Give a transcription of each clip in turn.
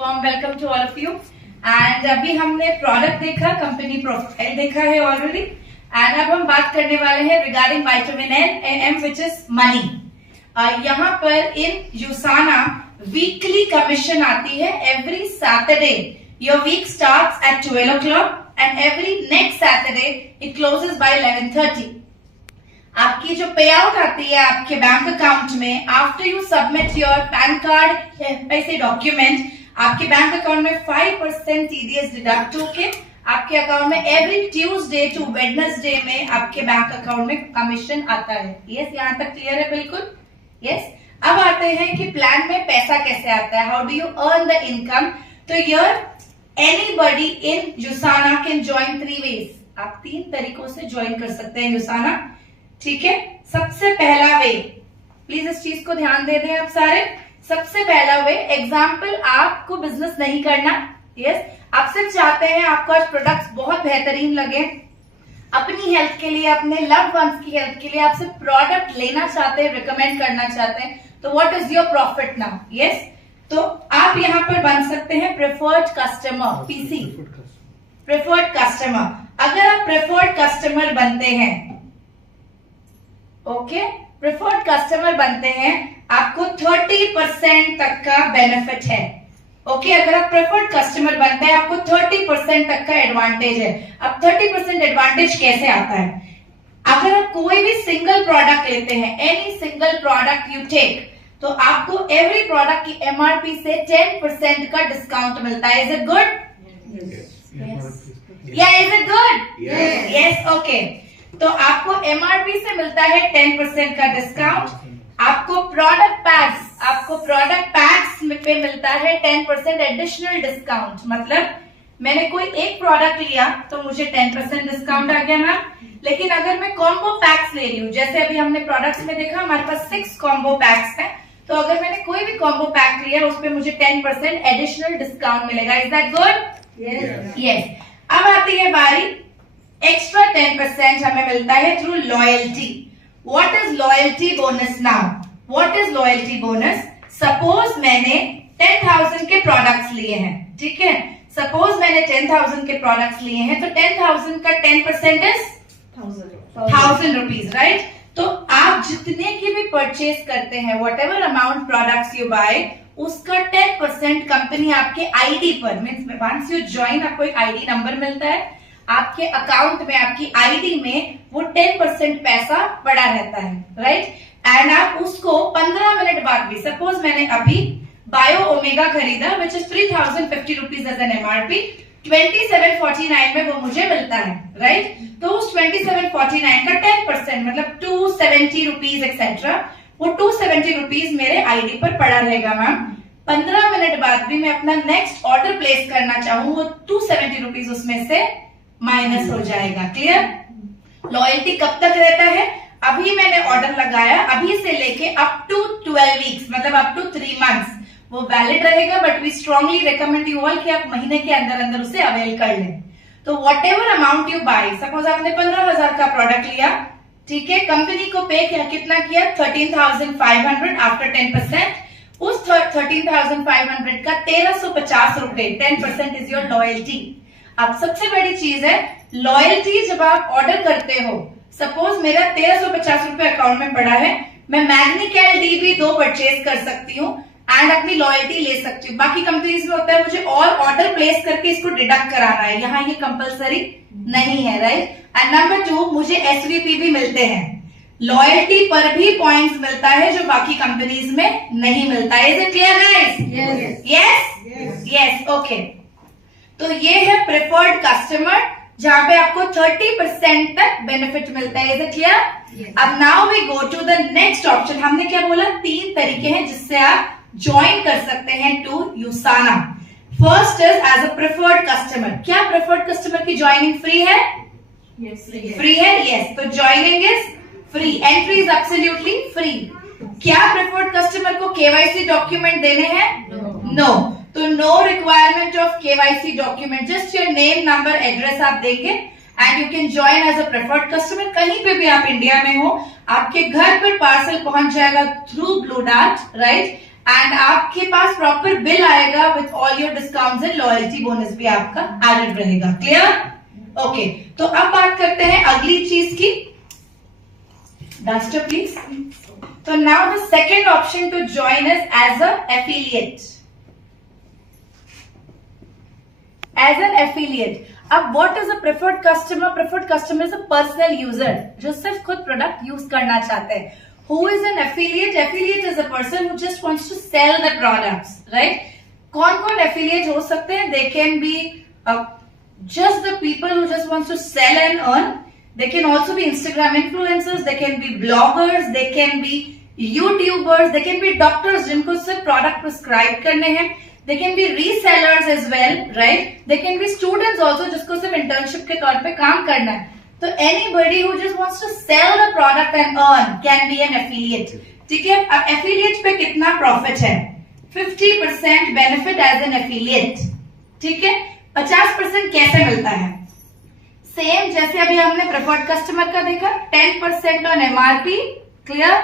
Warm welcome to all of you. And अभी हमने product देखा, कंपनी प्रोफाइल देखा है ऑलरेडी, एंड अब हम बात करने वाले हैं regarding vitamin M which is money. यहाँ पर इन यूसाना वीकली कमीशन आती है every Saturday. Your week starts at 12 o'clock and every next Saturday it closes by 11:30। आपकी जो पे आउट आती है आपके बैंक अकाउंट में after you submit your PAN card ऐसे डॉक्यूमेंट, आपके बैंक अकाउंट में 5% टीडीएस डिडक्ट होके आपके अकाउंट में एवरी ट्यूसडे टू वेडनेसडे में आपके बैंक अकाउंट में कमीशन आता है। यस, यहाँ तक क्लियर है? बिल्कुल यस। अब आते हैं कि प्लान में पैसा कैसे आता है, how do you earn the income. तो यर anybody in USANA can join 3 ways। आप 3 तरीकों से ज्वाइन कर सकते हैं यूसाना, ठीक है। सबसे पहला वे, प्लीज इस चीज को ध्यान दे दें आप सारे। सबसे पहला वे, एग्जाम्पल आपको बिजनेस नहीं करना, यस, आप सिर्फ चाहते हैं आपको आज प्रोडक्ट्स बहुत बेहतरीन लगे, अपनी हेल्थ के लिए, अपने लव्ड वंस की हेल्थ के लिए आप सिर्फ प्रोडक्ट लेना चाहते हैं, रिकमेंड करना चाहते हैं, तो what is your profit now? Yes, तो आप यहाँ पर बन सकते हैं preferred customer, PC, preferred customer. अगर आप प्रेफर्ड कस्टमर बनते हैं, ओके, प्रेफर्ड कस्टमर बनते हैं, आपको 30% तक का बेनिफिट है। ओके, अगर आप प्रेफर्ड कस्टमर बनते हैं आपको 30% तक का एडवांटेज है। अब 30% एडवांटेज कैसे आता है? अगर आप कोई भी सिंगल प्रोडक्ट लेते हैं, any single product you take, तो आपको एवरी प्रोडक्ट की एमआरपी से 10% का डिस्काउंट मिलता है। Is it good? या is it good? Yes, okay. तो आपको एमआरपी से मिलता है 10% का डिस्काउंट। आपको प्रोडक्ट पैक्स पे मिलता है 10% एडिशनल डिस्काउंट। मतलब मैंने कोई एक प्रोडक्ट लिया तो मुझे 10% डिस्काउंट आ गया मैम। लेकिन अगर मैं कॉम्बो पैक्स ले रही हूँ, जैसे अभी हमने प्रोडक्ट्स में देखा हमारे पास 6 कॉम्बो पैक्स हैं, तो अगर मैंने कोई भी कॉम्बो पैक लिया उस पर मुझे 10% एडिशनल डिस्काउंट मिलेगा। Is that good? यस। अब आती है बारी, एक्स्ट्रा 10% हमें मिलता है through loyalty. What is loyalty bonus now? What is loyalty bonus? Suppose मैंने 10,000 के प्रोडक्ट्स लिए हैं, ठीक है, सपोज मैंने 10,000 के प्रोडक्ट्स लिए हैं, तो 10,000 का 10% इज 1,000 रुपीज, राइट? तो आप जितने की भी परचेज करते हैं, whatever amount products you buy, उसका 10% कंपनी आपके आईडी पर, मीन्स वंस यू ज्वाइन आपको एक आईडी नंबर मिलता है, आपके अकाउंट में, आपकी आईडी में वो 10% पैसा पड़ा रहता है, राइट? एंड आप उसको 15 मिनट बाद भी, सपोज मैंने अभी बायो ओमेगा खरीदा which is 3,050 rupees as an MRP, 2749 में वो मुझे मिलता है, राइट? तो उस 2749 का 10% मतलब 270 रुपीज एक्सेट्रा, वो 270 रुपीज मेरे आईडी पर पड़ा रहेगा मैम। 15 मिनट बाद भी मैं अपना नेक्स्ट ऑर्डर प्लेस करना चाहूँ, वो 270 रुपीज उसमें से माइनस हो जाएगा। क्लियर? लॉयल्टी कब तक रहता है? अभी मैंने ऑर्डर लगाया, अभी से लेके अप टू 12 वीक्स, मतलब अप टू 3 months वो वैलिड रहेगा, but we strongly recommend you all कि आप महीने के अंदर अंदर उसे अवेल कर लें। तो whatever amount you buy, suppose आपने 15,000 का प्रोडक्ट लिया, ठीक है, कंपनी को पे कितना किया? 13,500 आफ्टर 10%। उस 13,500 का 1,350 रुपए 10% इज योर लॉयल्टी। अब सबसे बड़ी चीज है लॉयल्टी। जब आप ऑर्डर करते हो, सपोज मेरा 1,350 रुपए अकाउंट में पड़ा है, मैं मैग्नीकैल डी भी 2 परचेज कर सकती हूँ एंड अपनी लॉयल्टी ले सकती हूँ। बाकी कंपनीज में होता है मुझे और ऑर्डर प्लेस करके इसको डिडक्ट कराना है, यहाँ ये कंपलसरी नहीं है, राइट? एंड नंबर 2, मुझे एसवीपी भी मिलते हैं, लॉयल्टी पर भी पॉइंट्स मिलता है जो बाकी कंपनीज में नहीं मिलता है। Is it clear guys? Yes, yes, okay. तो ये है प्रेफर्ड कस्टमर, जहां पे आपको 30% तक बेनिफिट मिलता है। Is it clear? अब now we go to the next option. हमने क्या बोला? 3 तरीके हैं जिससे आप ज्वाइन कर सकते हैं to Usana. First is as a preferred customer. क्या प्रेफर्ड कस्टमर की ज्वाइनिंग फ्री है? फ्री है, यस। तो joining is free, entry is absolutely free. क्या प्रेफर्ड कस्टमर को केवाईसी डॉक्यूमेंट देने हैं? नो। तो no requirement of KYC document, just your name, number, address आप देंगे and you can join as a preferred customer. कहीं पे भी आप इंडिया में हो, आपके घर पर पार्सल पहुंच जाएगा through blue dart, right? And आपके पास प्रॉपर बिल आएगा with all your discounts and loyalty bonus भी आपका एडेड रहेगा। क्लियर? ओके, तो अब बात करते हैं अगली चीज की। Duster please. तो now the second option to join is as a affiliate. As an affiliate, अब what is a preferred customer? Preferred customer is a personal user जो सिर्फ खुद प्रोडक्ट यूज करना चाहते हैं। Who is an affiliate? Affiliate is a person who just wants to sell the products, right? कौन-कौन affiliate हो सकते हैं? They can be just the people who just wants to sell and earn. They can also be Instagram influencers. They can be bloggers. They can be YouTubers. They can be doctors जिनको सिर्फ product prescribe करने हैं. They can be resellers as well, right? They can be students also जिसको सिर्फ internship के तौर पे काम करना है. तो anybody who just wants to sell the product and earn can be an affiliate. ठीक है? अब affiliate पे कितना प्रॉफिट है? 50% बेनिफिट एज एन एफिलिएट। ठीक है? 50% कैसे मिलता है? सेम जैसे अभी हमने प्रेफर्ड कस्टमर का देखा, 10% on MRP. Clear?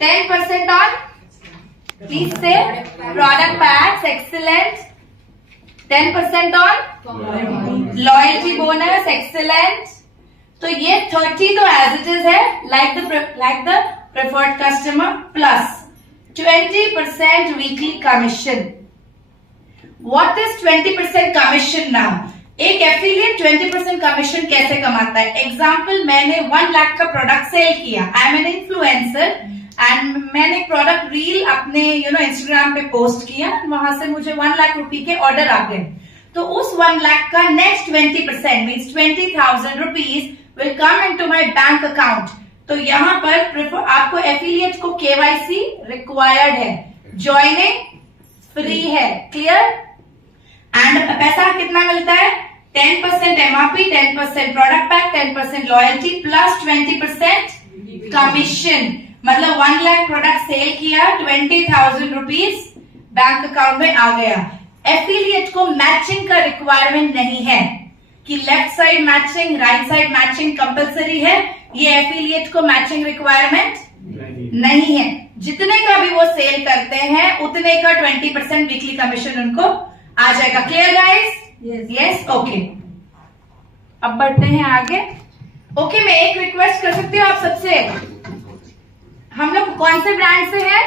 10% on please से product packs, excellent. 10% on loyalty bonus, excellent. तो ये 30 तो एज इट इज है, like the preferred customer, plus 20% weekly commission. What is 20% commission now? एक एफिलिएट 20% कमीशन कैसे कमाता है? एग्जाम्पल, मैंने 1 लाख का प्रोडक्ट सेल किया, I am an influencer and मैंने एक प्रोडक्ट रील अपने इंस्टाग्राम पे पोस्ट किया, वहां से मुझे 1 लाख रुपए के ऑर्डर आ गए। तो उस 1 लाख का next 20% means 20,000 rupees will come into my bank account. तो यहाँ पर आपको एफिलिएट को केवाईसी रिक्वायर्ड है, ज्वाइनिंग फ्री है। क्लियर? एंड पैसा कितना मिलता है? 10% MRP, 10% product pack, 10% loyalty plus 20% commission. मतलब 1 लाख प्रोडक्ट सेल किया, 20,000 रुपीज बैंक अकाउंट में आ गया। एफिलिएट को मैचिंग का रिक्वायरमेंट नहीं है कि left side matching, right side matching compulsory है। ये एफिलिएट को मैचिंग रिक्वायरमेंट नहीं है। जितने का भी वो सेल करते हैं उतने का 20% वीकली कमीशन उनको आ जाएगा। Clear guys? Yes, okay. अब बढ़ते हैं आगे। ओके, मैं एक रिक्वेस्ट कर सकती हूँ आप सबसे। हम लोग कौन से ब्रांड से हैं?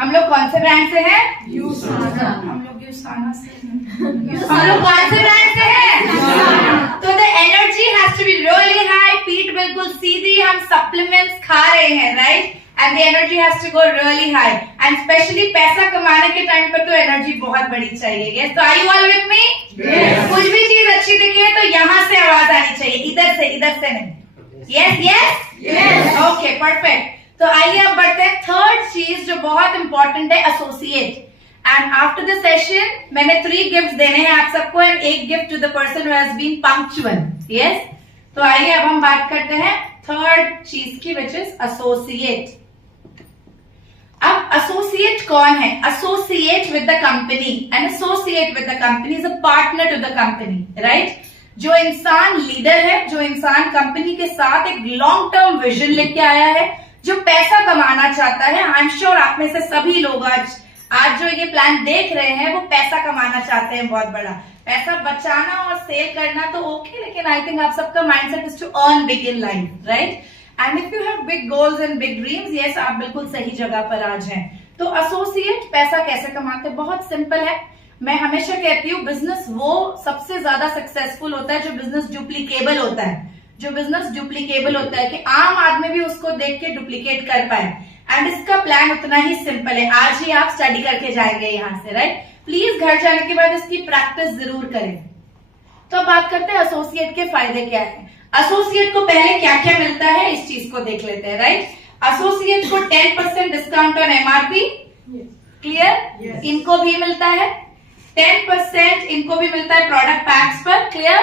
हम लोग कौन से ब्रांड से हैं? हम लोग यूसाना से हैं। हम लोग कौन से ब्रांड से हैं? तो the energy has to be really high, पीठ बिल्कुल सीधी, हम सप्लीमेंट्स खा रहे हैं, right? And the energy has to go really high and specially पैसा कमाने के टाइम पर तो एनर्जी बहुत बड़ी चाहिए। यस, तो are you all with me? कुछ भी चीज अच्छी दिखे तो यहाँ से आवाज आनी चाहिए, इधर से नहीं। Yes, okay, perfect. तो आइए अब बढ़ते हैं थर्ड चीज जो बहुत इंपॉर्टेंट है, associate. And after the session मैंने 3 गिफ्ट देने हैं आप सबको and 1 gift to the person who has been punctual. Yes, तो आइए अब हम बात करते हैं थर्ड चीज की, विच इज एसोसिएट। अब एसोसिएट कौन है? Associate with the company. An associate with the company is a partner to the company, right? जो इंसान लीडर है, जो इंसान कंपनी के साथ एक लॉन्ग टर्म विजन लेके आया है, जो पैसा कमाना चाहता है। आई एम श्योर आप में से सभी लोग आज जो ये प्लान देख रहे हैं वो पैसा कमाना चाहते हैं, बहुत बड़ा पैसा बचाना और सेल करना तो ओके, लेकिन आई थिंक आप सबका mindset is to earn big in life, right? And if you have big goals and big dreams, yes, आप बिल्कुल सही जगह पर आज हैं। तो एसोसिएट पैसा कैसे कमाते? बहुत सिंपल है। मैं हमेशा कहती हूँ बिजनेस वो सबसे ज्यादा सक्सेसफुल होता है जो बिजनेस डुप्लीकेबल होता है, जो बिजनेस डुप्लीकेबल होता है कि आम आदमी भी उसको देख के डुप्लीकेट कर पाए। एंड इसका प्लान उतना ही सिंपल है, आज ही आप स्टडी करके जाएंगे यहाँ से, राइट? प्लीज घर जाने के बाद इसकी प्रैक्टिस जरूर करें। तो बात करते हैं एसोसिएट के फायदे क्या है। एसोसिएट को पहले क्या क्या मिलता है इस चीज को देख लेते हैं, राइट? एसोसिएट को 10% डिस्काउंट ऑन एमआरपी, क्लियर? इनको भी मिलता है 10%, इनको भी मिलता है प्रोडक्ट पैक्स पर, क्लियर?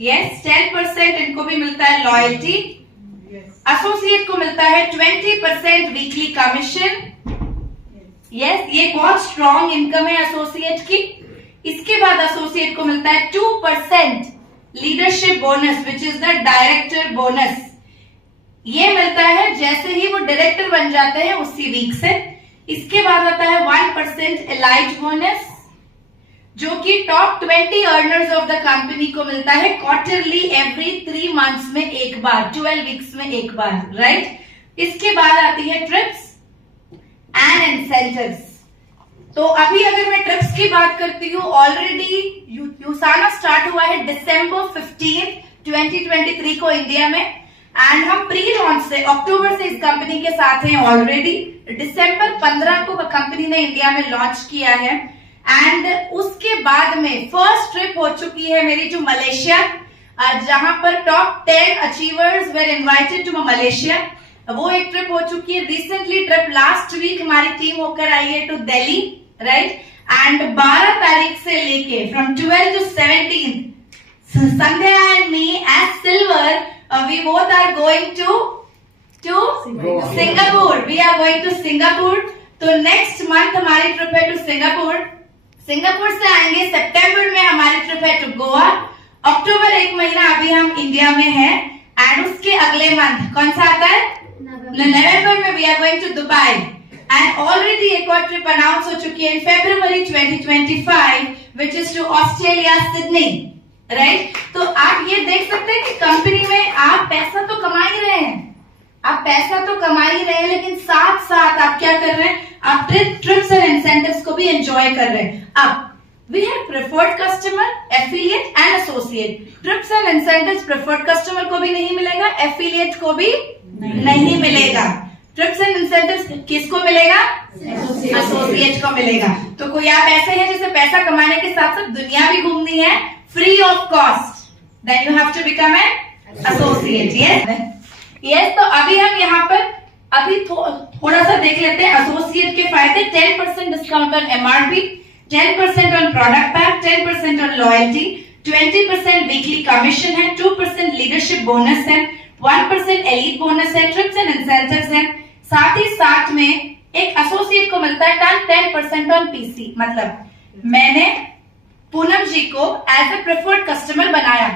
यस, 10% इनको भी मिलता है लॉयल्टी। एसोसिएट को मिलता है 20% वीकली कमीशन। यस, ये बहुत स्ट्रॉन्ग इनकम है एसोसिएट की। इसके बाद एसोसिएट को मिलता है 2% leadership bonus, which is the director bonus. ये मिलता है जैसे ही वो डायरेक्टर बन जाते हैं उसी वीक से। इसके बाद आता है 1% एलाइट बोनस, जो कि top 20 earners of the company को मिलता है क्वार्टरली, एवरी 3 मंथ्स में एक बार, 12 वीक्स में एक बार, राइट। इसके बाद आती है ट्रिप्स एंड इंसेंटिव्स। तो अभी अगर मैं ट्रिप्स की बात करती हूँ, ऑलरेडी यूसाना स्टार्ट हुआ है December 15, 2023 को इंडिया में, एंड हम प्री लॉन्च से अक्टूबर से इस कंपनी के साथ हैं ऑलरेडी। December 15 को कंपनी ने इंडिया में लॉन्च किया है, एंड उसके बाद में फर्स्ट ट्रिप हो चुकी है मेरी टू मलेशिया, जहां पर top 10 achievers were invited to Malaysia. वो एक ट्रिप हो चुकी है। रिसेंटली ट्रिप लास्ट वीक हमारी टीम होकर आई है टू दिल्ली, राइट। एंड 12 तारीख से लेके from 12 to 17 Sandhya and me as silver, we both are going to Singapore. We are going to Singapore. तो नेक्स्ट मंथ हमारी ट्रिप है टू सिंगापुर। सिंगापुर से आएंगे सितंबर में हमारी ट्रिप है टू गोवा। अक्टूबर 1 महीना अभी हम इंडिया में हैं, एंड उसके अगले मंथ कौन सा आता है, नवंबर में we are going to Dubai. And already एक और ट्रिप अनाउंस हो चुकी है in February 2025 which is to Australia, Sydney, right. तो आप ये देख सकते हैं कि कंपनी में आप पैसा तो कमा ही रहे हैं, आप पैसा तो कमा ही रहे हैं, लेकिन साथ साथ आप क्या कर रहे हैं, आप ट्रिप्स एंड इंसेंटिव्स को भी एंजॉय कर रहे हैं। अब we have preferred customer, affiliate and associate. Trips and incentives preferred customer को भी नहीं मिलेगा, एफिलिएट को भी नहीं मिलेगा। ट्रिप्स एंड इंसेंटिव्स किसको मिलेगा, एसोसिएट को मिलेगा। तो कोई आप ऐसे हैं जिसे पैसा कमाने के साथ साथ दुनिया भी घूमनी है free of cost, then you have to become an associate. Yes, तो अभी हम यहाँ पर अभी थोड़ा सा देख लेते हैं एसोसिएट के फायदे। 10% discount on MRP, 10% on product pack, 10% on loyalty, 20% weekly commission है, 2% लीडरशिप बोनस है, 1% एलीट बोनस है, ट्रिप्स एंड इंसेंटिव्स है। साथ ही साथ में एक एसोसिएट को मिलता है 10% ऑन पीसी। मतलब मैंने पूनम जी को एज ए प्रेफर्ड कस्टमर बनाया,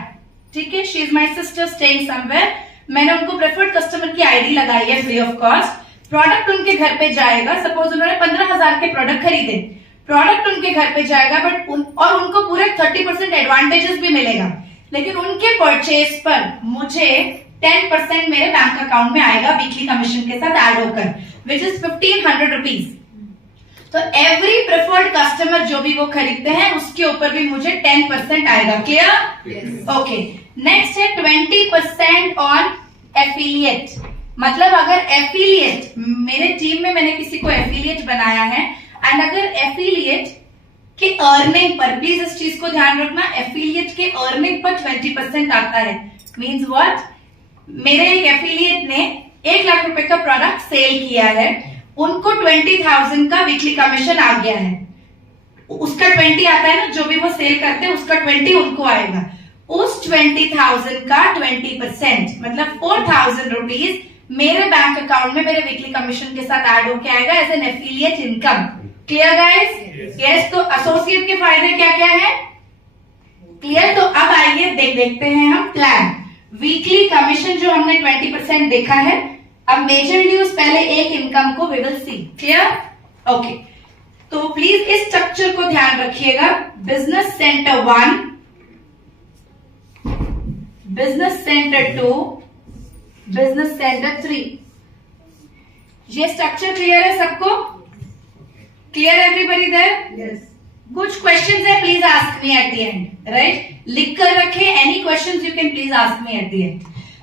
ठीक है, she is my sister staying somewhere. मैंने उनको प्रेफर्ड कस्टमर की आईडी लगाई है फ्री ऑफ कॉस्ट। प्रोडक्ट उनके घर पे जाएगा, सपोज उन्होंने 15,000 के प्रोडक्ट खरीदे, प्रोडक्ट उनके घर पे जाएगा, बट और उनको पूरे 30% एडवांटेजेस भी मिलेगा, लेकिन उनके परचेज पर मुझे 10% मेरे बैंक अकाउंट में आएगा वीकली कमीशन के साथ ऐड होकर, विच इज 1500 रुपीज। तो एवरी प्रेफर्ड कस्टमर जो भी वो खरीदते हैं उसके ऊपर भी मुझे 10% आएगा। क्लियर? ओके। नेक्स्ट है 20% ऑन एफिलिएट। मतलब अगर एफिलिएट, मेरे टीम में मैंने किसी को एफिलिएट बनाया है, एंड अगर एफिलिएट के अर्निंग पर, प्लीज इस चीज को ध्यान रखना, एफिलिएट के अर्निंग पर 20% आता है। मीन्स व्हाट, मेरे एक एफिलिएट ने 1 लाख रुपए का प्रोडक्ट सेल किया है, उनको 20,000 का वीकली कमीशन आ गया है, उसका 20 आता है ना, जो भी वो सेल करते हैं उसका 20 उनको आएगा। उस 20,000 का 20% मतलब 4,000 रुपीज मेरे बैंक अकाउंट में मेरे वीकली कमीशन के साथ ऐड होके आएगा as an affiliate income. Clear guys? Yes. तो एसोसिएट के फायदे क्या क्या है? क्लियर? तो अब आइए देखते हैं हम प्लान। वीकली कमीशन जो हमने 20% देखा है, अब मेजरली उस पहले एक इनकम को we will see. Clear? Okay. तो प्लीज इस स्ट्रक्चर को ध्यान रखिएगा। Business centre 1, business centre 2, business centre 3। ये स्ट्रक्चर क्लियर है सबको? Clear everybody there? यस। कुछ क्वेश्चंस है, please ask me at the end, right? लिख कर रखे, any questions you can please ask me at the end.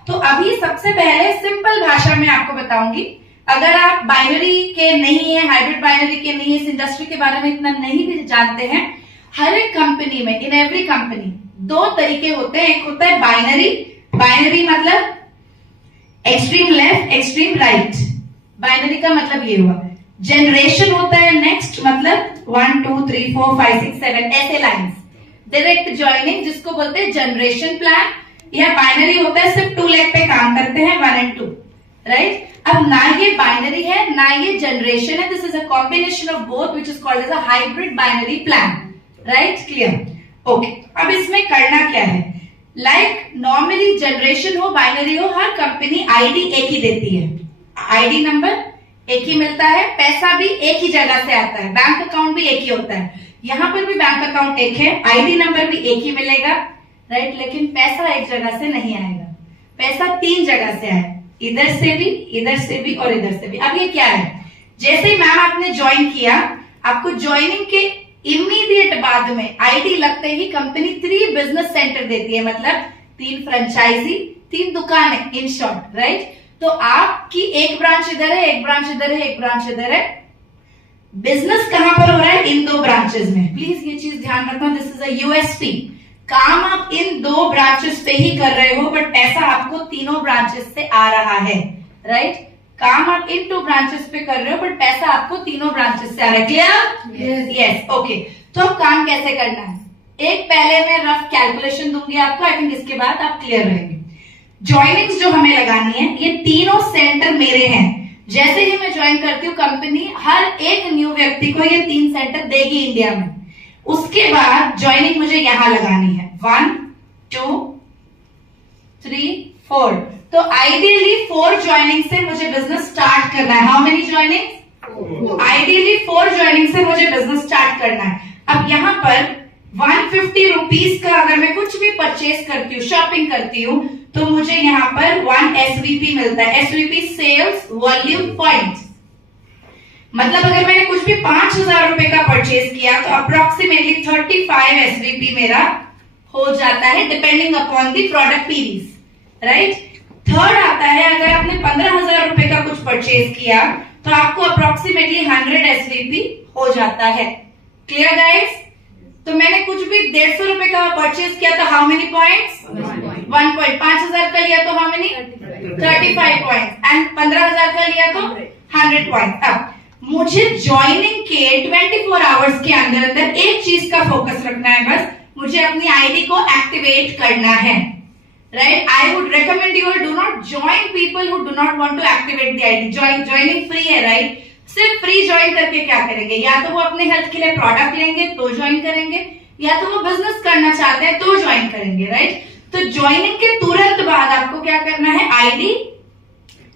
तो अभी सबसे पहले सिंपल भाषा में आपको बताऊंगी, अगर आप बाइनरी के नहीं है, हाइब्रिड बाइनरी के नहीं है, इस इंडस्ट्री के बारे में इतना नहीं भी जानते हैं, हर एक कंपनी में, इन एवरी कंपनी 2 तरीके होते हैं। एक होता है बाइनरी, बाइनरी मतलब extreme left, extreme right. Binary का मतलब ये हुआ। जनरेशन होता है नेक्स्ट, मतलब 1 2 3 4 5 6 7 ऐसे लाइन्स। डायरेक्ट ज्वाइनिंग जिसको बोलते हैं जनरेशन प्लान, या बाइनरी होता है सिर्फ 2 लेग पे काम करते हैं, 1 and 2, राइट? अब ना ये बाइनरी है ना ये जनरेशन है, this is a combination of both which is called as a hybrid binary plan, right? Clear? Okay. अब इसमें करना क्या है, लाइक नॉर्मली जनरेशन हो, बाइनरी हो, हर कंपनी आईडी एक ही देती है, आईडी नंबर एक ही मिलता है, पैसा भी एक ही जगह से आता है, बैंक अकाउंट भी एक ही होता है। यहाँ पर भी बैंक अकाउंट एक है, आईडी नंबर भी एक ही मिलेगा, राइट। लेकिन पैसा एक जगह से नहीं आएगा, पैसा 3 जगह से आए, इधर से भी और इधर से भी। अब ये क्या है, जैसे ही मैम आपने ज्वाइन किया, आपको ज्वाइनिंग के इमीडिएट बाद में आईडी लगते ही कंपनी 3 बिजनेस सेंटर देती है, मतलब 3 फ्रेंचाइजी, 3 दुकानें, इन शॉर्ट, राइट। तो आपकी एक ब्रांच इधर है, एक ब्रांच इधर है, एक ब्रांच इधर है। बिजनेस कहां पर हो रहा है? इन 2 ब्रांचेस में। प्लीज ये चीज ध्यान रखना, दिस इज अ यूएसपी। काम आप इन 2 ब्रांचेस पे ही कर रहे हो, बट पैसा आपको तीनों ब्रांचेस से आ रहा है, राइट। काम आप इन 2 ब्रांचेस पे कर रहे हो, बट पैसा आपको तीनों ब्रांचेस से आ रहा है। क्लियर? Yes, okay. तो अब काम कैसे करना है, एक पहले मैं रफ कैलकुलेशन दूंगी आपको, आई थिंक इसके बाद आप क्लियर रहेंगे। ज्वाइनिंग्स जो हमें लगानी है, ये तीनों सेंटर मेरे हैं। जैसे ही मैं ज्वाइन करती हूँ कंपनी, हर एक न्यू व्यक्ति को ये 3 सेंटर देगी इंडिया में। उसके बाद ज्वाइनिंग मुझे यहां लगानी है, 1 2 3 4। तो आइडियली 4 ज्वाइनिंग से मुझे बिजनेस स्टार्ट करना है। How many joining? Ideally 4 joining से मुझे बिजनेस स्टार्ट करना है। अब यहाँ पर 150 रुपीज का अगर मैं कुछ भी परचेज करती हूँ, शॉपिंग करती हूँ, तो मुझे यहाँ पर 1 SVP मिलता है। SVP sales volume point. मतलब अगर मैंने कुछ भी 5,000 रुपए का परचेज किया, तो अप्रोक्सीमेटली 35 SVP मेरा हो जाता है, depending upon the product prices, right. Third आता है, अगर आपने 15,000 रुपए का कुछ परचेज किया, तो आपको अप्रोक्सीमेटली 100 SVP हो जाता है। Clear guys? तो मैंने कुछ भी 150 रुपए का परचेज किया, तो हाउ मेनी पॉइंट्स? 1 पॉइंट। 5,000 का लिया तो हाउ मेनी? 35 पॉइंट्स। एंड 15,000 का लिया तो 100 पॉइंट। अब मुझे ज्वाइनिंग के 24 आवर्स के अंदर अंदर एक चीज का फोकस रखना है, बस मुझे अपनी आईडी को एक्टिवेट करना है, right. I would recommend you do not join people who do not want to activate the ID. Joining free है, राइट। सिर्फ फ्री ज्वाइन करके क्या करेंगे, या तो वो अपने हेल्थ के लिए प्रोडक्ट लेंगे तो ज्वाइन करेंगे, या तो वो बिजनेस करना चाहते हैं तो ज्वाइन करेंगे, राइट। तो ज्वाइनिंग के तुरंत बाद आपको क्या करना है, आईडी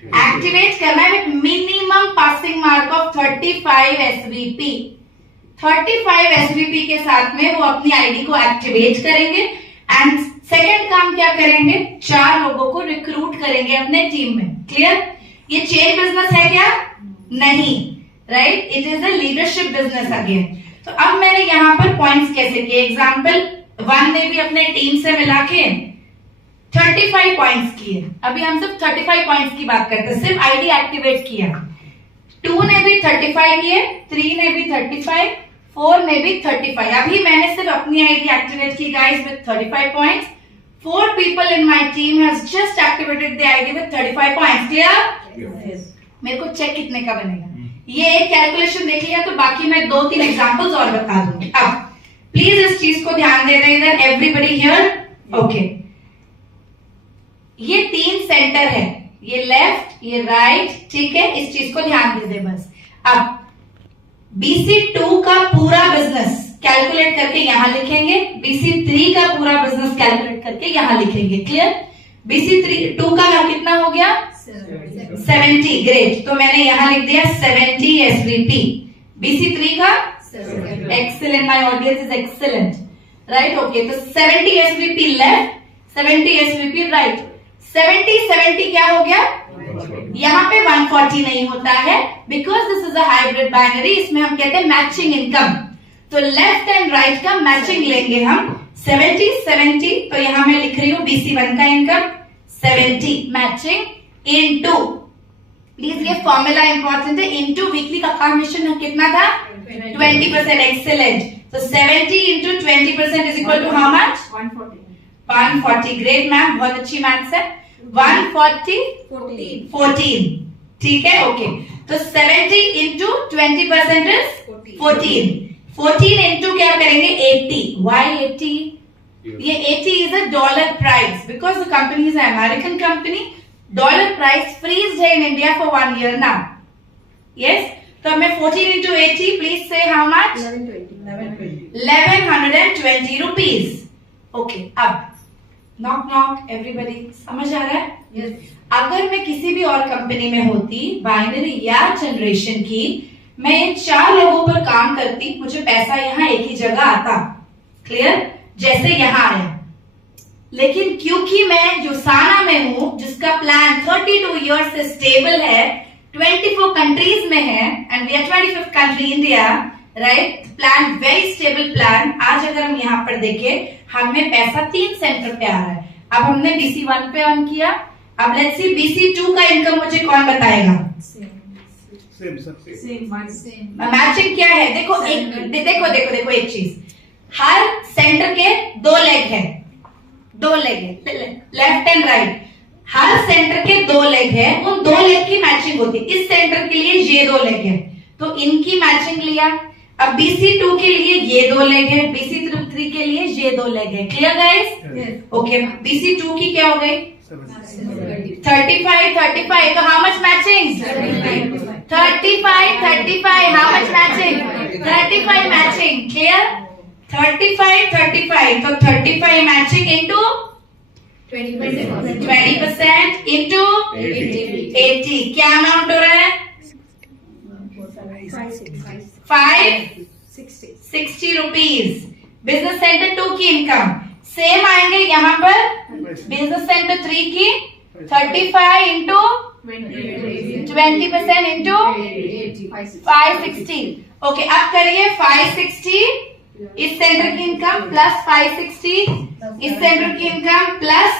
एक्टिवेट करना है with minimum passing mark of 35 SVP। 35 SVP के साथ में वो अपनी आईडी को एक्टिवेट करेंगे। एंड सेकेंड काम क्या करेंगे, 4 लोगों को रिक्रूट करेंगे अपने टीम में। क्लियर? ये चेन बिजनेस है क्या? नहीं, right. It is a leadership business again. तो अब मैंने यहाँ पर पॉइंट्स कैसे किए, एग्जाम्पल 1 ने भी अपने टीम से मिला के 35 पॉइंट्स किए। अभी हम सिर्फ 35 पॉइंट्स की बात करते हैं, सिर्फ आईडी एक्टिवेट किया। 2 ने भी 35 किए, 3 ने भी 35, 4 ने भी 35। अभी मैंने सिर्फ अपनी आईडी एक्टिवेट की guys with 35 points. 4 people in my team has just activated the ID with 35 points. Clear? मेरे को चेक कितने का बनेगा, ये एक कैलकुलेशन देख लिया, तो बाकी मैं 2-3 एग्जांपल्स और बता दूंगी। अब प्लीज इस चीज को ध्यान दे रहे हैं, एवरीबडी हियर, ओके। ये 3 सेंटर है, ये लेफ्ट, ये राइट, ठीक है। इस चीज को ध्यान दे दे बस। अब BC2 का पूरा बिजनेस कैलकुलेट करके यहां लिखेंगे, BC3 का पूरा बिजनेस कैलकुलेट करके यहां लिखेंगे। क्लियर? BC2 का कितना हो गया? 70। ग्रेट। तो मैंने यहां लिख दिया 70 SVP। BC3 का excellent, my audience is excellent, right. Okay, तो 70 SVP लेफ्ट, 70 SVP राइट। 70 क्या हो गया? यहाँ पे 140 नहीं होता है, because this is a hybrid binary. इसमें हम कहते हैं मैचिंग इनकम। तो लेफ्ट एंड राइट का मैचिंग लेंगे हम। 70, तो यहां मैं लिख रही हूं BC1 का इनकम 70 मैचिंग इनटू, प्लीज ये फॉर्मूला इंपॉर्टेंट है, इनटू वीकली का कमीशन कितना था? 20%। एक्सेलेंट। तो 70 into 20% is equal to how much? 140। Great ma'am, बहुत अच्छी मैथ्स है। 140 14, ठीक है, ओके। तो 70 इंटू 20% इज 14। 14 इंटू क्या करेंगे? 80। वाई 80? ये 80 is a dollar price, because the company is American company. Dollar price freeze है in India for 1 year now. Yes, तो मैं 14 इंटू 80, प्लीज से हाउ मच? 1120 1120 रुपीज। ओके, अब नॉक नॉक एवरीबडी, समझ आ रहा है? Yes. अगर मैं किसी भी और कंपनी में होती, बाइनरी या जनरेशन की, मैं इन 4 लोगों पर काम करती, मुझे पैसा यहाँ एक ही जगह आता, क्लियर, जैसे यहाँ आया। लेकिन क्योंकि मैं जो साना में हूं, जिसका प्लान 32 ईयर्स से स्टेबल है, 24 कंट्रीज में है, and we are 25th country India, right, plan very stable plan. आज अगर हम यहाँ पर देखें, हमें पैसा 3 सेंटर पे आ रहा है। अब हमने BC1 पे ऑन किया, अब लेट्स सी BC2 का इनकम मुझे कौन बताएगा? मैचिंग क्या है? देखो एक चीज, हर सेंटर के 2 लेग है, left and right, her centre के 2 लेग है, उन 2 लेग की मैचिंग होती है। इस सेंटर के लिए ये 2 लेग है, तो इनकी मैचिंग लिया। अब BC2 के लिए ये 2 लेग है, BC3 के लिए ये 2 लेग है। Clear guys? ओके, BC2 की क्या हो गई? 35, तो how much matching? 35, how much matching? 35 matching, clear? 35, तो 35 मैचिंग इंटू 20% इंटू 80, क्या अमाउंट हो रहा है? 560 रुपीज। बिजनेस सेंटर 2 की इनकम सेम आएंगे यहाँ पर, बिजनेस सेंटर 3 की 35 इंटू 20% इंटू 560। ओके, अब करिए 560 इस सेंटर की इनकम प्लस 560 इस सेंटर की income plus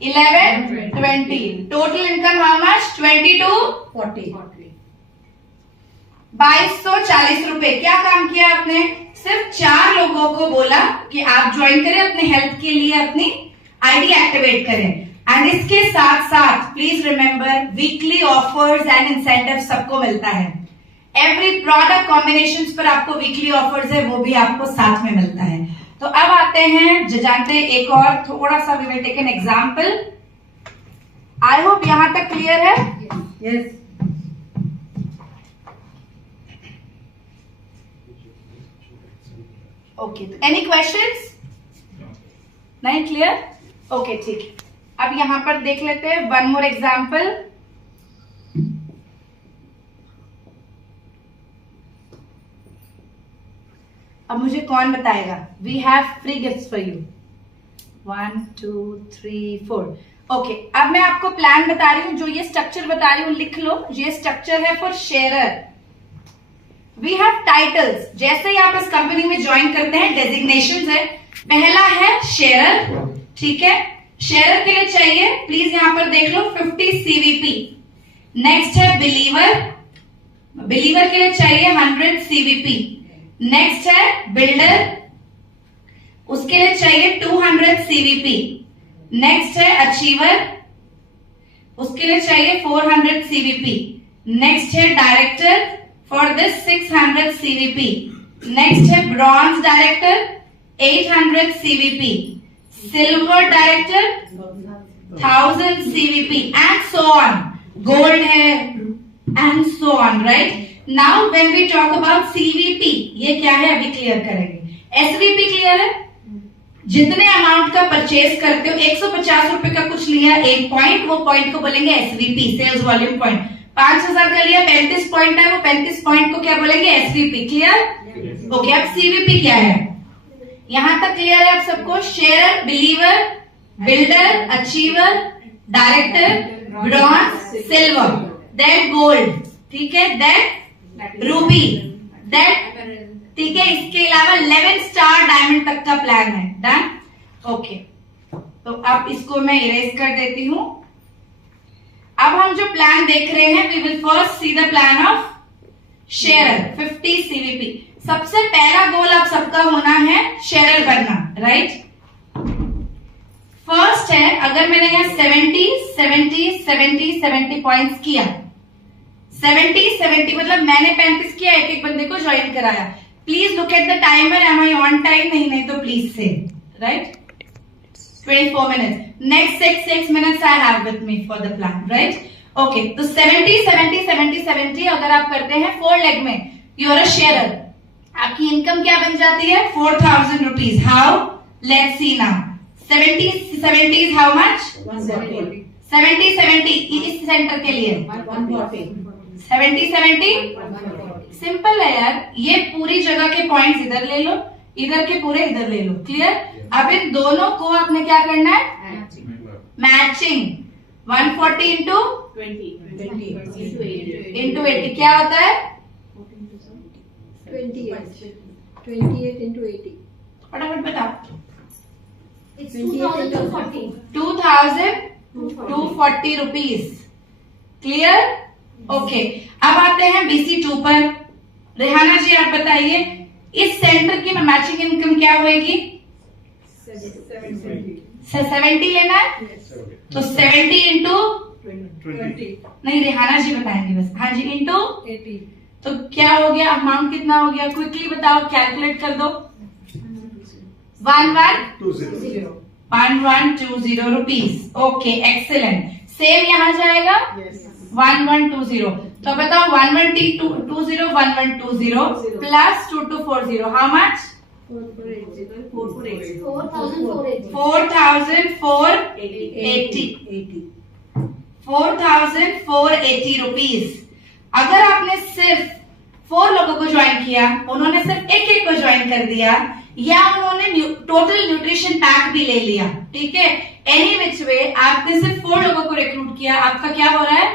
11, 20, total income how much? 2240, 2240 रुपए। क्या काम किया आपने? सिर्फ 4 लोगों को बोला कि आप ज्वाइन करें, अपने हेल्थ के लिए अपनी आईडी एक्टिवेट करें। एंड इसके साथ साथ please remember, weekly offers and incentive सबको मिलता है। एवरी प्रोडक्ट कॉम्बिनेशन पर आपको वीकली ऑफर्स है, वो भी आपको साथ में मिलता है। तो अब आते हैं जो जानते हैं, एक और थोड़ा सा we will take an example. I hope यहां तक क्लियर है? Yes. ओके, तो एनी क्वेश्चंस? नहीं क्लियर? ओके, ठीक है। अब यहां पर देख लेते हैं वन मोर एग्जाम्पल। अब मुझे कौन बताएगा? We have free gifts for you. 1 2 3 4। Okay, अब मैं आपको प्लान बता रही हूं, जो ये स्ट्रक्चर बता रही हूं लिख लो। ये स्ट्रक्चर है फॉर शेयरर। वी हैव टाइटल्स, जैसे ही आप इस कंपनी में ज्वाइन करते हैं, डेजिग्नेशंस है। पहला है शेयरर, ठीक है। शेयरर के लिए चाहिए, प्लीज यहां पर देख लो, 50 CVP। नेक्स्ट है बिलीवर, बिलीवर के लिए चाहिए 100 CVP। नेक्स्ट है बिल्डर, उसके लिए चाहिए 200 CVP। नेक्स्ट है अचीवर, उसके लिए चाहिए 400 CVP। नेक्स्ट है director, for this 600 CVP। Next है bronze director, 800 CVP। Silver director 1000 CVP and so on. Gold है and so on, right. Now when we talk about CVP, ये क्या है अभी क्लियर करेंगे। SVP क्लियर है? जितने अमाउंट का परचेज करते हो, 150 रुपए का कुछ लिया, 1 पॉइंट, वो पॉइंट को बोलेंगे SVP, सेल्स वॉल्यूम पॉइंट। 5000 का लिया, 35 पॉइंट है, वो 35 पॉइंट को क्या बोलेंगे? SVP। क्लियर? ओके, अब CVP क्या है? यहां तक क्लियर है आप सबको? Share, believer, builder, achiever, director, bronze, silver, then gold, ठीक है, देन रूबी, देन, ठीक है। इसके अलावा 11 स्टार डायमंड तक का प्लान है। डन? ओके, तो अब इसको मैं इरेज कर देती हूं। अब हम जो प्लान देख रहे हैं, we will first see the plan of sharer, 50 CVP। सबसे पहला गोल आप सबका होना है शेयरर बनना, राइट। फर्स्ट है, अगर मैंने यहाँ 70 पॉइंट्स किया, 70 मतलब मैंने 35 किया, एक बंदे को ज्वाइन कराया। Please look at the timer, am I on time? नहीं तो please say, right. 24 minutes. Next 6 minutes I have with me for the plan, right? Okay, तो 70 अगर आप करते हैं 4 लेग में, यू आर अ शेयरर। आपकी इनकम क्या बन जाती है? 4000 rupees. How? Let's see now. 70 is how much? 70 इस सेंटर के लिए 70 सिंपल है यार। ये पूरी जगह के पॉइंट्स इधर ले लो, इधर के पूरे इधर ले लो। क्लियर? अब इन दोनों को आपने क्या करना है? मैचिंग। 140 इंटू 80 क्या होता है? 28 into 80. फटाफट बताओ। It's 2040. 2240 रुपीज। क्लियर? ओके, अब आते हैं BC2 पर। रेहाना जी आप बताइए, इस सेंटर की मैचिंग इनकम क्या होगी? 70 लेना है, तो 70 इंटू 20. नहीं, रेहाना जी बताएंगे बस। हाँ जी, इंटू 80. तो क्या हो गया? अमाउंट कितना हो गया? क्विकली बताओ, कैलकुलेट कर दो। 1120 रुपीज। Okay, excellent. सेम यहाँ जाएगा 1120। तो बताओ 1120 प्लस 2240 हाउ मच? 4480 रुपीज। अगर आपने सिर्फ 4 लोगों को ज्वाइन किया, उन्होंने सिर्फ एक को ज्वाइन कर दिया, या उन्होंने टोटल न्यूट्रिशन पैक भी ले लिया, ठीक है, एनी विच वे आपने सिर्फ 4 लोगों को रिक्रूट किया, आपका क्या हो रहा है?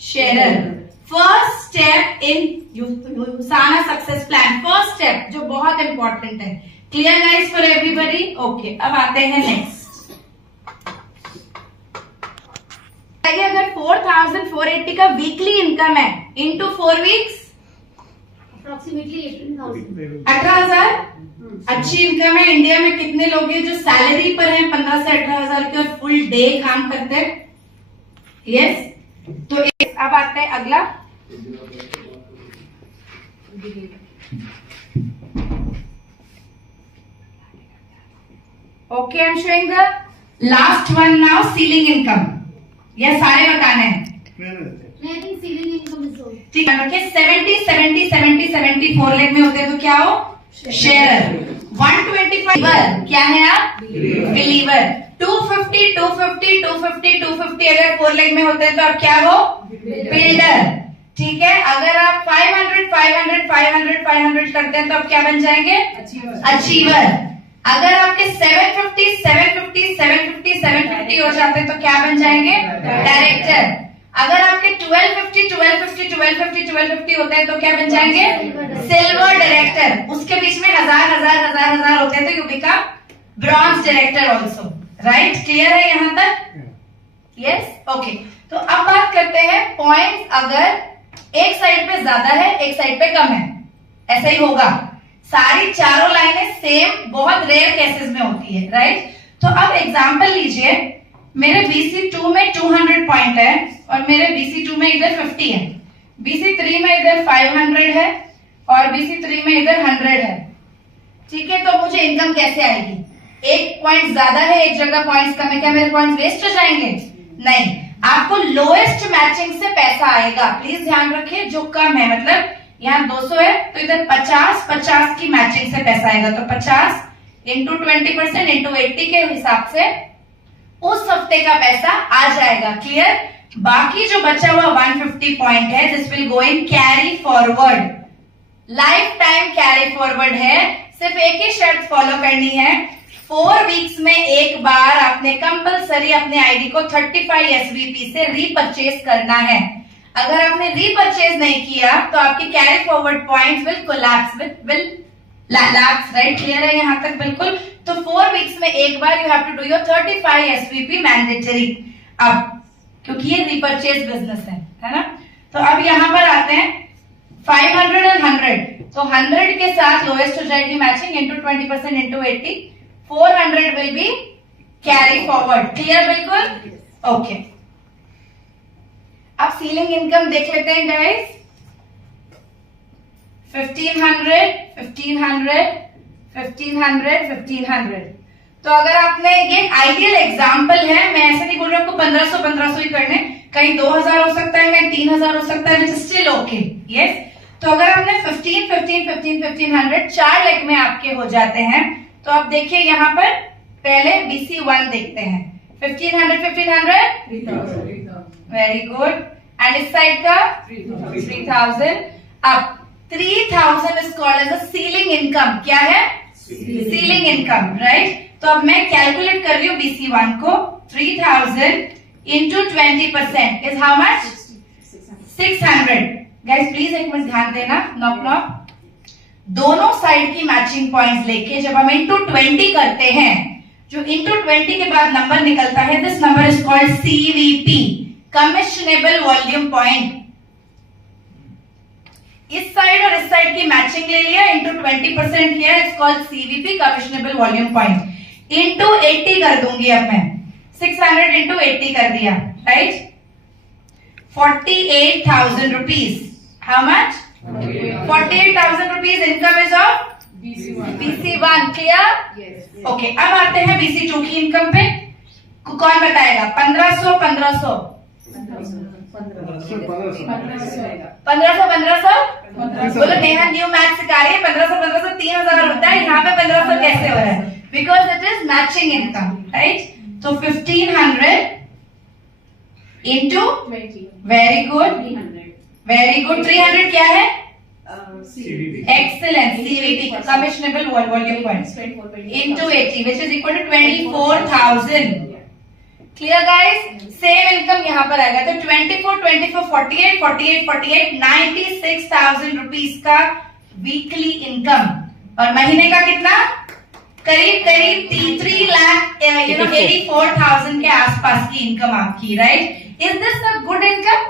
Sharer. First step in USANA success plan, first step जो बहुत इंपॉर्टेंट है। Clear guys for everybody? Okay, अब आते हैं नेक्स्ट। अगर 4480 का वीकली इनकम है इंटू 4 वीक्स, Approximately 18,000. 18,000 अच्छी इनकम है। इंडिया में कितने लोग हैं जो सैलरी पर हैं 15 से 18,000 के और फुल डे काम करते हैं? यस। तो अब आता है अगला। Okay, I am showing the last one now, ceiling income. ये सारे बताने हैं, I think ceiling income is low. ठीक है? रखिए 70 4 लेग में होते हैं तो क्या हो? शेयर। 125 क्या है आप? बिलीवर। 250 अगर 4 लेग में होते हैं तो आप क्या हो? बिल्डर। ठीक है, अगर आप 500 करते हैं तो आप क्या बन जाएंगे? अचीवर। अगर आपके 750 हो जाते हैं तो क्या बन जाएंगे? डायरेक्टर। अगर आपके 1250 होते हैं तो क्या बन जाएंगे? Silver director. उसके बीच में हजार होते हैं तो you become bronze director also. Right? Clear है यहां तक? यस। ओके, तो अब बात करते हैं पॉइंट्स। अगर एक साइड पे ज्यादा है, एक साइड पे कम है, ऐसा ही होगा। सारी चारों लाइनें सेम बहुत रेयर केसेस में होती है। राइट? तो अब एग्जांपल लीजिए, मेरे BC2 में 200 पॉइंट है और मेरे BC2 में इधर 50 है, BC3 में इधर 500 है और BC3 में इधर 100 है। ठीक है, तो मुझे इनकम कैसे आएगी? एक पॉइंट ज्यादा है, एक जगह पॉइंट्स कम है, क्या मेरे पॉइंट्स वेस्ट हो जाएंगे? नहीं, आपको लोएस्ट मैचिंग से पैसा आएगा। प्लीज ध्यान रखिए, जो कम है, मतलब यहाँ 200 है तो इधर 50 की मैचिंग से पैसा आएगा। तो 50 इंटू 20% इंटू 80 के हिसाब से उस हफ्ते का पैसा आ जाएगा। क्लियर? बाकी जो बचा हुआ 150 पॉइंट है, this will go in carry forward, life time carry forward है। सिर्फ एक ही शर्त फॉलो करनी है, 4 वीक्स में एक बार आपने कंपलसरी अपने आईडी को 35 SVP से रीपरचेज करना है। अगर आपने रीपरचेज नहीं किया तो आपकी carry forward points will collapse will lapse. Right? Clear है यहां तक? बिल्कुल। तो 4 वीक्स में एक बार you have to do your 35 SVP mandatory. अब क्योंकि ये रीपरचेज बिजनेस है ना? तो अब यहां पर आते हैं 500 और 100। तो 100 के साथ लोएस्ट हो जाएगी matching into 20% into 80, 400 will be carry forward. Clear? बिल्कुल। ओके, अब सीलिंग इनकम देख लेते हैं गाइस। 1500। तो अगर आपने, ये आइडियल एग्जांपल है, मैं ऐसे नहीं बोल रहा आपको 1500 ही करने, कहीं 2000 हो सकता है, कहीं 3000 हो सकता है, which is still okay. Yes. तो अगर आपने 1500 4 लेग में आपके हो जाते हैं, तो आप देखिए यहाँ पर पहले BC1 देखते हैं। 1500 वेरी गुड। एंड इस साइड का 3000। अब 3000 is called as a ceiling income. क्या है? Ceiling income, right. तो अब मैं कैलकुलेट कर रही हूँ BC1 को। 3000 into 20% is how much? 600। Guys please एक मिनट ध्यान देना। Knock knock. दोनों साइड की मैचिंग पॉइंट्स लेके जब हम इंटू 20 करते हैं, जो इंटू 20 के बाद नंबर निकलता है, this number is called CVP, commissionable volume point. इस साइड और इस साइड की मैचिंग ले लिया, इंटू 20% किया, it's called CVP, commissionable volume point. Into 80 कर दूंगी अब मैं। 600 इंटू 80 कर दिया, right. 48,000 rupees. How much? 48,000 rupees income is of BC1। Clear? Okay, अब आते हैं BC2 की इनकम पे। कौन बताएगा? 1500 1500 बोलो। नेहा न्यू मैथ सिखा रही है। 1500 3000 होता है, यहाँ पे 1500 कैसे हो रहा है? Because it is matching income, right. तो 1500 into, very good very good, 300 क्या है? Excellent, CVP, commissionable volume point, into 80 which is equal to 24,000। Clear guys? Same income यहाँ पर आएगा। तो 24 24 48 48 48 96,000 रुपीज का वीकली इनकम। और महीने का कितना? करीब 3 लाख 84,000 के आसपास की इनकम आपकी, right. Is this a good income?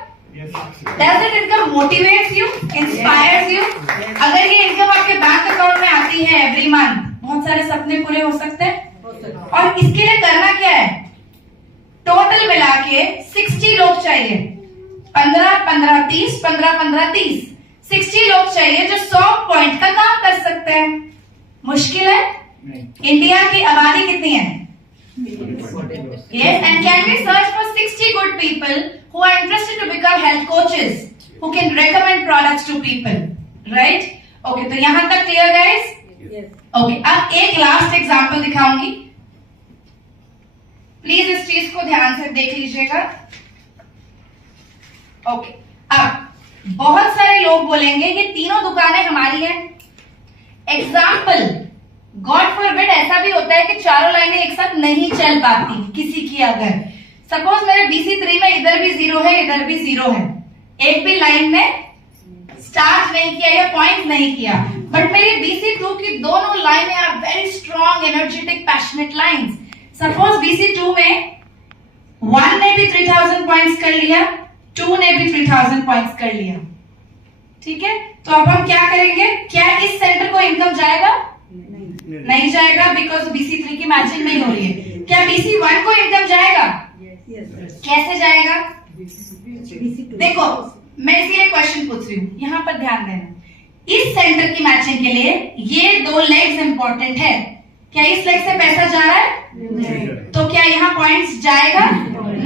Does it income motivates you, inspires you? अगर ये इनकम आपके बैंक अकाउंट में आती है एवरी मंथ, बहुत सारे सपने पूरे हो सकते हैं। और इसके लिए करना क्या है? टोटल मिला के 60 लोग चाहिए। 15 15 30 15 15 30 60 लोग चाहिए जो 100 पॉइंट का काम कर सकते हैं। मुश्किल है? इंडिया की आबादी कितनी है? Yes, and can we search for 60 good people who are interested to become health coaches, who can recommend products to people, right? Okay, तो यहां तक clear guys? Yes. Okay, अब एक लास्ट एग्जांपल दिखाऊंगी। प्लीज इस चीज को ध्यान से देख लीजिएगा। ओके, अब बहुत सारे लोग बोलेंगे ये तीनों दुकानें हमारी हैं। एग्जाम्पल, गॉड फॉरबिड ऐसा भी होता है कि चारों लाइनें एक साथ नहीं चल पाती किसी की। अगर सपोज मेरे BC3 में इधर भी 0 है, इधर भी 0 है, एक भी लाइन ने स्टार्ट नहीं किया या पॉइंट नहीं किया, बट मेरी BC2 की दोनों लाइनें are very strong, energetic, passionate lines. Suppose BC2 में 1 ने भी 3000 पॉइंट्स कर लिया, 2 ने भी 3000 पॉइंट्स कर लिया, ठीक है। तो अब हम क्या करेंगे? क्या इस सेंटर को इनकम जाएगा? नहीं जाएगा, बिकॉज BC3 की मैचिंग नहीं हो रही है। क्या BC1 को इनकम जाएगा? कैसे जाएगा? देखो, मैं इसीलिए क्वेश्चन पूछ रही हूँ, यहाँ पर ध्यान देना। इस सेंटर की मैचिंग के लिए ये 2 लेग्स इंपॉर्टेंट है। क्या इस लेग से पैसा जा रहा है? नहीं। तो क्या यहाँ पॉइंट्स जाएगा?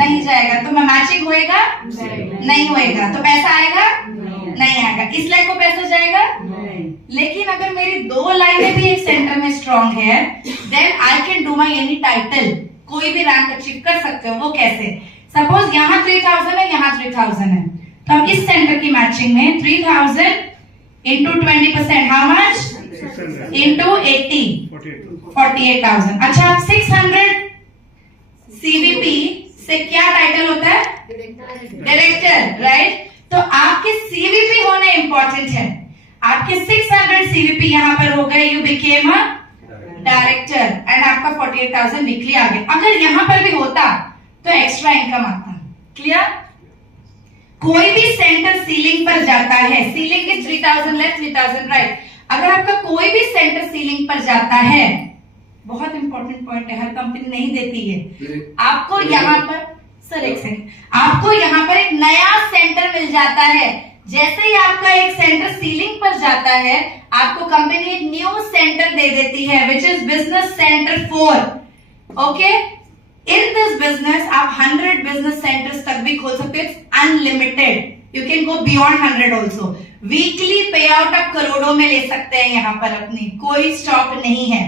नहीं जाएगा। तो मैं मैचिंग होएगा? नहीं होएगा। तो पैसा आएगा? नहीं आएगा। इस लेग को पैसा जाएगा? लेकिन अगर मेरी 2 लाइनें भी एक सेंटर में स्ट्रॉन्ग है, then I can do my any title, कोई भी रैंक अचीव कर सकते हो। वो कैसे? सपोज यहाँ 3000 है, यहाँ 3000 है, तो अब इस सेंटर की मैचिंग में 3000 इंटू 20%, हाउ मच? इंटू 80, 48,000। अच्छा, अब 600 CVP से क्या टाइटल होता है? Director, right. तो आपके CVP होना इंपॉर्टेंट है। आपके 600 CVP यहाँ पर हो गए, you became a director, and आपका 48,000 वीकली आ गए। अगर यहाँ पर भी होता तो एक्स्ट्रा इनकम आता। क्लियर? कोई भी सेंटर सीलिंग पर जाता है, सीलिंग इज 3000 लेफ्ट, 3000 राइट। अगर आपका कोई भी सेंटर सीलिंग पर जाता है, बहुत इंपॉर्टेंट पॉइंट है, हर कंपनी नहीं देती है आपको। यहाँ पर सर एक सेकंड, आपको यहाँ पर एक नया सेंटर मिल जाता है। जैसे ही आपका एक सेंटर सीलिंग पर जाता है, आपको कंपनी एक न्यू सेंटर दे देती है, which is business centre 4। Okay, in this business आप 100 बिजनेस सेंटर्स तक भी खोल सकते हो, unlimited. You can go beyond 100 also. Weekly पे आउट आप करोड़ों में ले सकते हैं यहाँ पर अपनी, कोई स्टॉप नहीं है,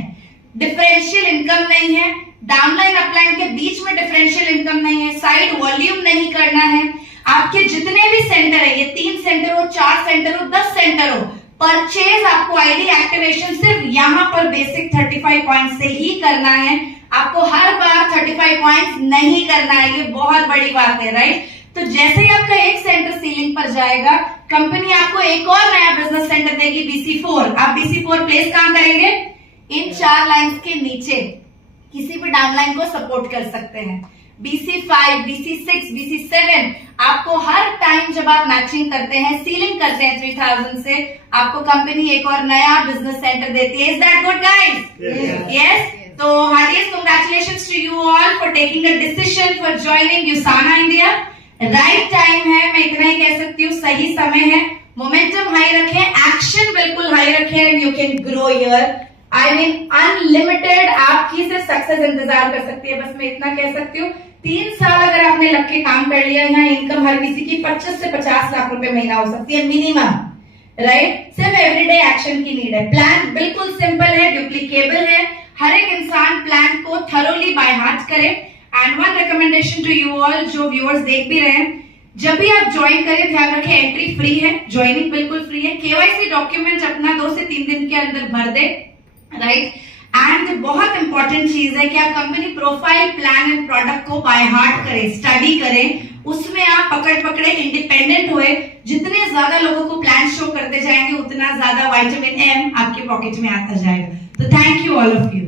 डिफरेंशियल इनकम नहीं है, डाउनलाइन अपलाइन के बीच में डिफरेंशियल इनकम नहीं है, साइड वॉल्यूम नहीं करना है। आपके जितने भी सेंटर है, ये 3 सेंटर हो, 4 सेंटर हो, 10 सेंटर हो, परचेज आपको आईडी एक्टिवेशन सिर्फ यहां पर बेसिक 35 पॉइंट से ही करना है। आपको हर बार 35 पॉइंट्स नहीं करना है, ये बहुत बड़ी बात है, राइट। तो जैसे ही आपका एक सेंटर सीलिंग पर जाएगा, कंपनी आपको एक और नया बिजनेस सेंटर देगी, BC4। आप BC4 प्लेस कहां करेंगे? इन 4 लाइंस के नीचे किसी भी डाउनलाइन को सपोर्ट कर सकते हैं। BC5, BC6, BC7 आपको हर टाइम जब आप मैचिंग करते हैं, सीलिंग करते हैं 3000 से, आपको कंपनी एक और नया बिजनेस सेंटर देती है। Is that good guys? Yes. तो heartiest congratulations to you all for taking a decision for joining USANA India. Right time है, मैं इतना ही कह सकती हूँ, सही समय है। मोमेंटम हाई रखें, एक्शन बिल्कुल हाई रखें, and you can grow your, I mean unlimited आपकी से सक्सेस इंतजार कर सकती है। बस मैं इतना कह सकती हूँ, 3 साल अगर आपने लग के काम कर लिया, यहाँ इनकम हर किसी की 25 से 50 लाख रुपए महीना हो सकती है मिनिमम, राइट। सिर्फ एवरीडे एक्शन की नीड है। प्लान बिल्कुल सिंपल है, डुप्लीकेबल है, हर एक इंसान प्लान को थरोली बाय हार्ट करे। And one recommendation to you all, जो व्यूअर्स देख भी रहे हैं, जब भी आप ज्वाइन करें ध्यान रखें एंट्री फ्री है, ज्वाइनिंग बिल्कुल फ्री है। KYC डॉक्यूमेंट अपना 2 से 3 दिन के अंदर भर दे, राइट। एंड बहुत इंपॉर्टेंट चीज है कि आप company profile, plan and product को बाय हार्ट करें, स्टडी करें, उसमें आप पकड़े इंडिपेंडेंट हुए। जितने ज्यादा लोगों को प्लान शो करते जाएंगे, उतना ज्यादा विटामिन M आपके पॉकेट में आता जाएगा। तो thank you all of you.